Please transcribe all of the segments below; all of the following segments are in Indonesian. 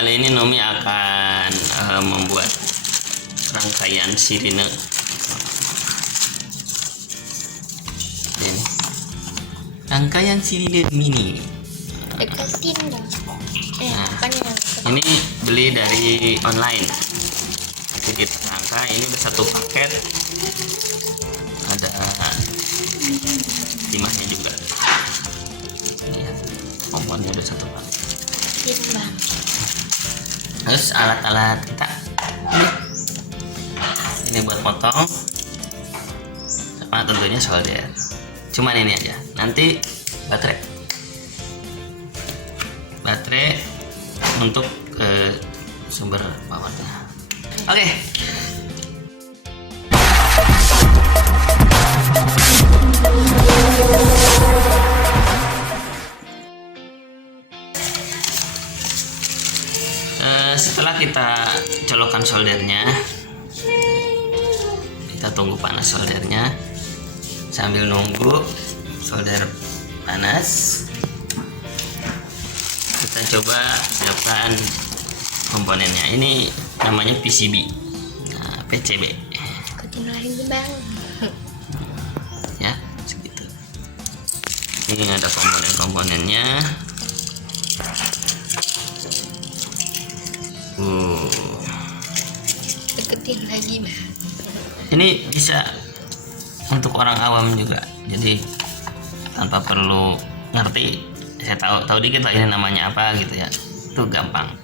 kali ini Nomi akan membuat rangkaian sirine. Ini rangkaian sirine mini. Deketin dong. Nah, ini beli dari online. Sedikit rangka, ini udah satu paket. Ada timahnya juga. Ini ya, komponnya udah satu paket. Bang. Terus alat-alat kita ini buat potong, sama tentunya solder. Cuman ini aja. Nanti baterai untuk sumber powernya. Oke. Setelah kita colokkan soldernya, kita tunggu panas soldernya. Sambil nunggu solder panas, kita coba siapkan komponennya. Ini namanya PCB, nah, PCB. Ikutin lagi bang. Ya, segitu. Ini ada komponen-komponennya. Deketin lagi bang. Ini bisa untuk orang awam juga, jadi tanpa perlu ngerti. Saya tahu dikit lah ini namanya apa gitu ya, itu gampang.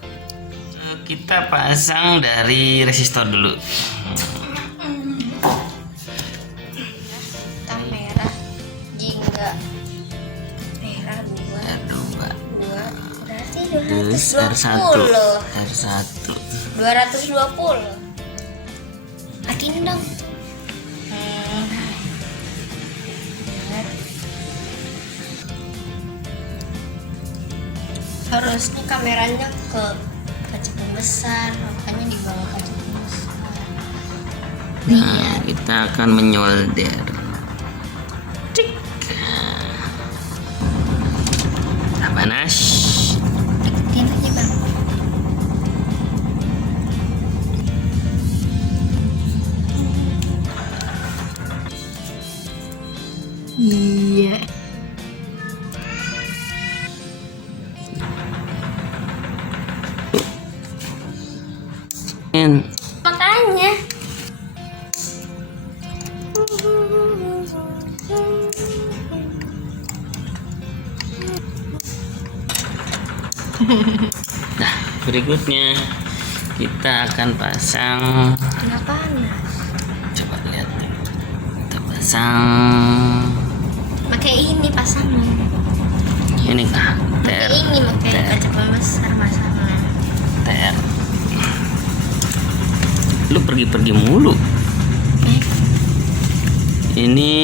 Kita pasang dari resistor dulu. Hitam merah jingga merah dua berarti Terus 220. 220. Matiin dong. Harusnya kameranya ke kaca pembesar, makanya di bawah kaca pembesar. Nah, kita akan menyolder. Cik. Nah, panas. Deketin aja bang. Iya. Makanya. Nah, berikutnya kita akan pasang. Nggak panas. Coba lihat. Kita pasang. Pakai ini pasangnya. Ini kah? Pakai ini pakai kaca pembesar pasangnya. TR. Lu pergi-pergi mulu. Ini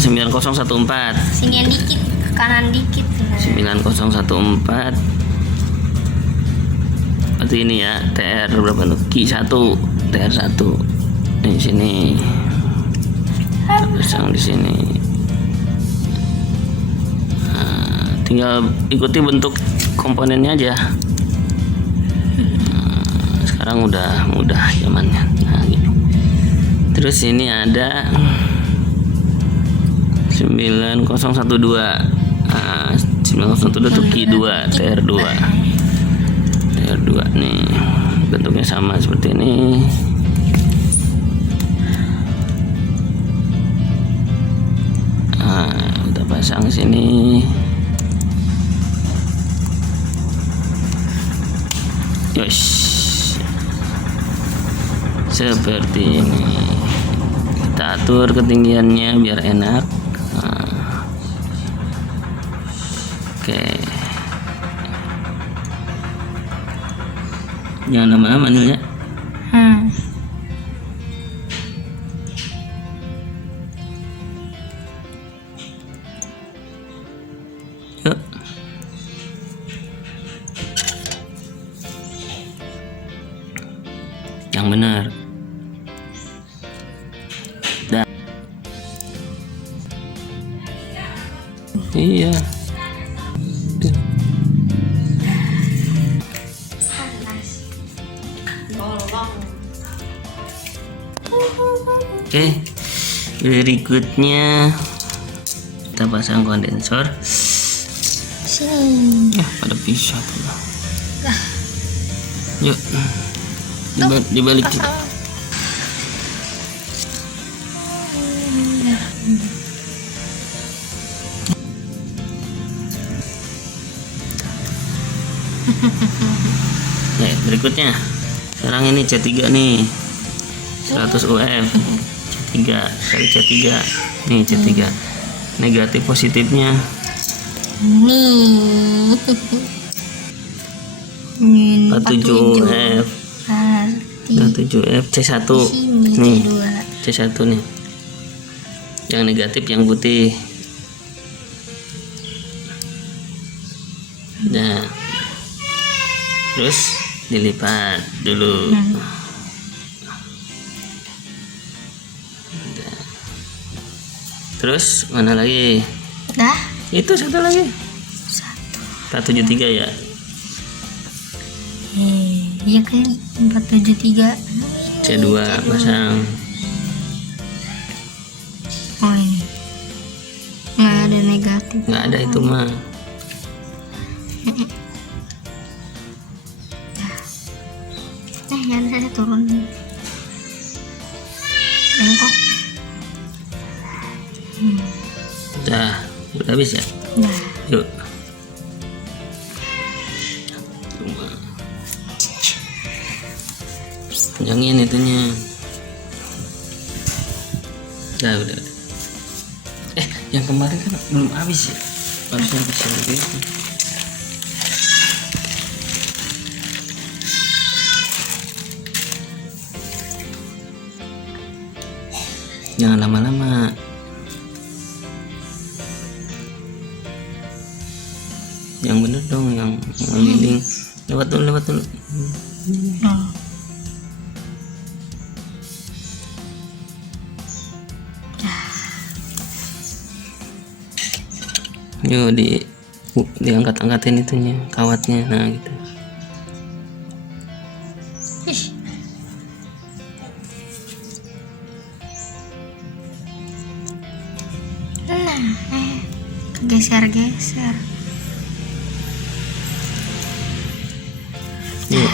9014. Sini yang dikit, ke kanan dikit. 9014. Berarti ini ya, TR berapa tuh? Ki 1, TR 1. Di sini. Pasang di sini. Nah, tinggal ikuti bentuk komponennya aja. Sekarang udah mudah zamannya. Nah, gitu. Terus ini ada 9012. Nah, 9012 itu Ki 2, TR2. TR2 nih. Bentuknya sama seperti ini. Nah, kita pasang sini. Yos. Seperti ini. Kita atur ketinggiannya biar enak. Nah. Oke. Jangan lama-lama ya. Yuk. Yang benar. Dah. Iya. Oke, berikutnya kita pasang kondensor. Sini. Ya, pada bisa tuh. Lah, Yuk, dibalik kita. pasang. Ya, berikutnya. Sekarang ini C3 nih. 100 UF. C3, kali C3. Nih C3. Negatif positifnya. Nih. 47 UF. 47 F C1. Nih, C1 nih. Yang negatif yang putih. Nah, terus dilipat dulu. Terus mana lagi? Dah. Itu satu lagi. 473 ya. Iya kan 473. C2 pasang. Oh ini. Nggak ada negatif. Nggak ada itu mah. Yang ada turun. Bengkok. Udah habis ya. Nah. Yuk. Panjangin itunya. Udah. Yang kemarin kan belum habis ya. Harusnya bisa lebih. Jangan lama-lama. Yang bener dong, yang ngeliling. Lewat dulu. Oh. Yuk diangkat-angkatin itunya, kawatnya. Nah gitu. Ih. Nah, geser-geser. Yuk.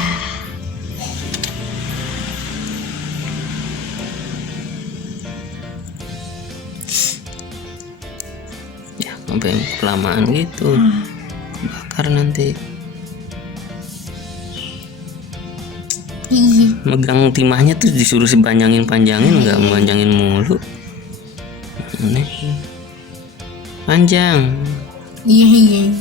Ya, sampai kelamaan gitu. Bakar nanti. Ih. Megang timahnya tuh disuruh panjangin, nggak panjangin mulu. Aneh. Panjang. Iya.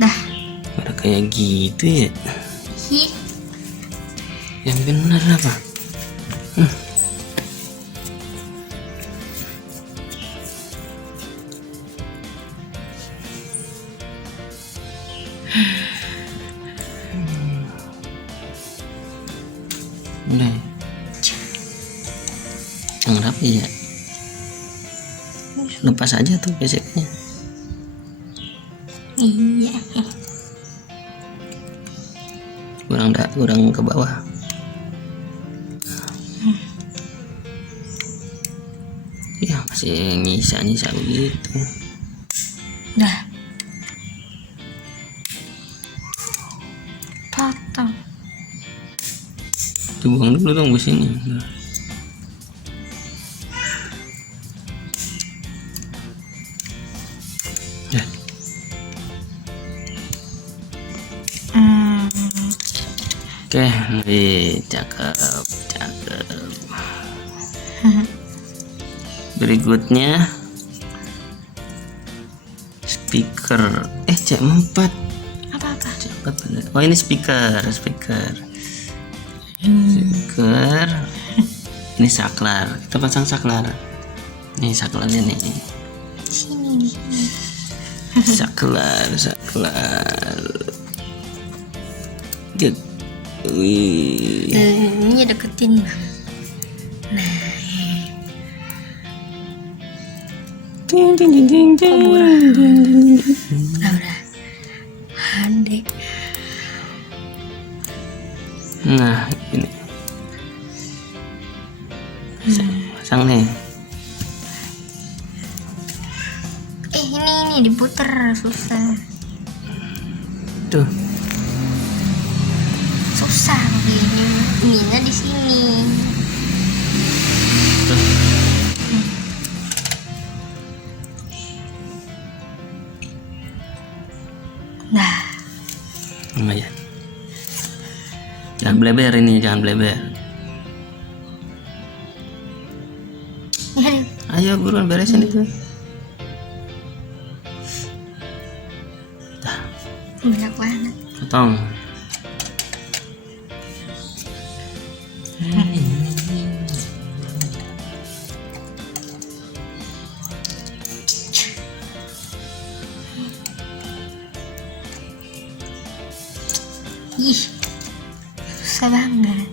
Dah. Ada kayak gitu ya. Ih. Yang benar apa? Udah. Yang rapi ya. Lepas aja tuh beseknya. Iya. Kurang ke bawah. Ya masih nyisa begitu. Dah. Potong. Dibuang dulu dong bus ini. Ya. Oke, lebih cakep. Berikutnya speaker. C4. Apa-apa? C4. Oh ini speaker. Speaker. Ini saklar. Kita pasang saklar. Nih saklarnya nih. Sini. Saklar. Get. Wih. Ini deketin. Nah. Udah. Handek. Nah, ini pasang nih. Ini diputer susah. Tuh. Susah begini. Ininya di sini. Tuh. Nah, Lumayan. Jangan bleber ini, jangan bleber. ini Ayo buruan beresin itu. banyak banget. Potong. Ih, susah banget.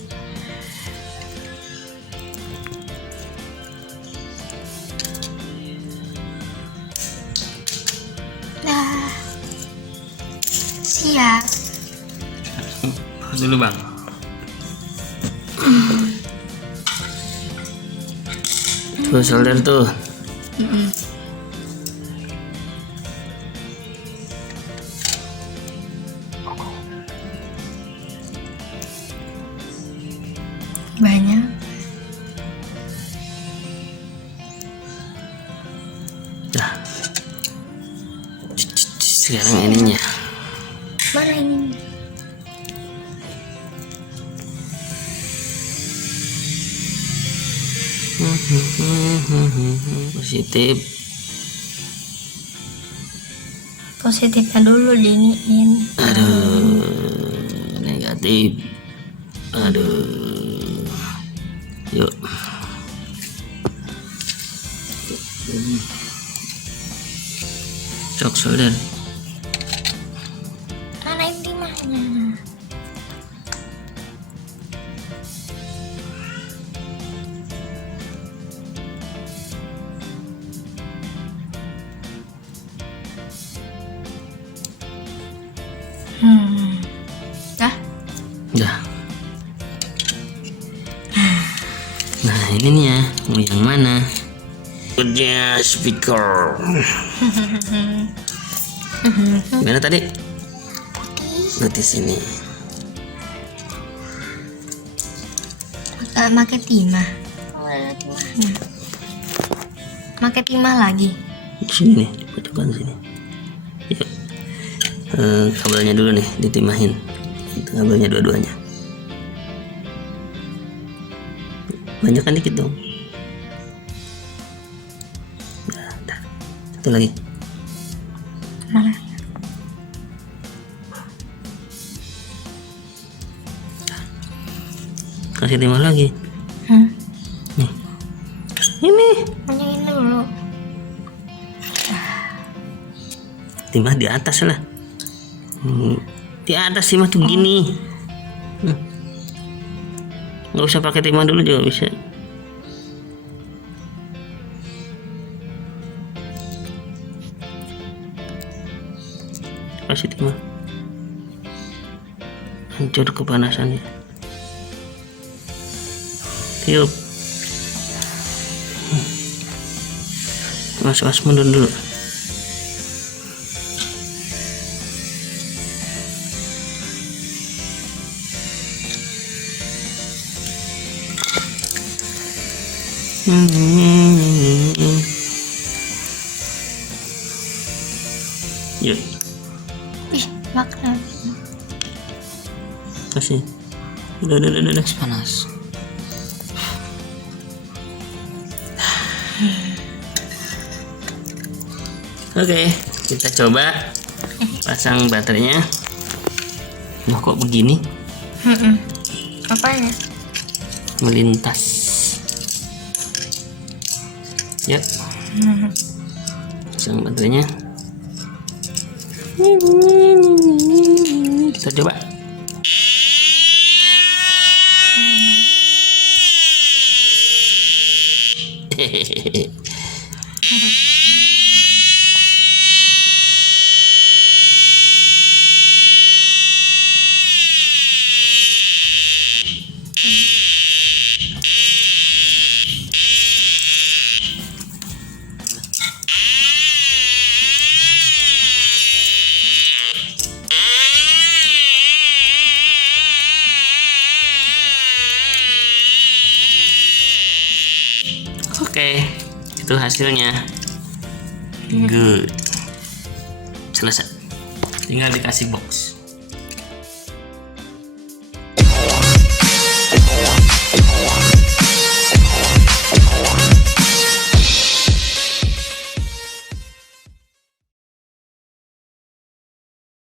Nah, siap. Dulu bang. Tuh solder tuh. Banyak. Dah. Sekarang ininya. Mana ini? Positif. Positifnya dulu diiniin. Aduh, negatif. Aduh. Yuk. Cok solder. Mana ini timahnya? Dah. Udah. Nah ini nih ya, mau yang mana? Kerja speaker. Gimana tadi? Nanti sini. Pakai timah. Oh, ada timahnya. Pakai timah lagi. Di sini nih, diputarkan sini. Ya. Kabelnya dulu nih, ditimahin. Itu kabelnya dua-duanya. Banyak kan dikit dong. Dah. Satu lagi. Mana? Kasih timah lagi. Nih. Ini. Yang ini dulu. Timah di atas lah. Di atas timah tuh gini. Nggak usah pakai timah dulu juga bisa. Kasih timah. Hancur kepanasannya. Tiup. Mas mundur dulu. Yuk, Ih, makna. kasih. Udah. Panas. Oke, kita coba pasang baterainya. Nah, kok begini? Apanya? Melintas. Ya, pasang baterainya. Kita coba. Hehehe. Oke, itu hasilnya. Good. Selesai. Tinggal dikasih box.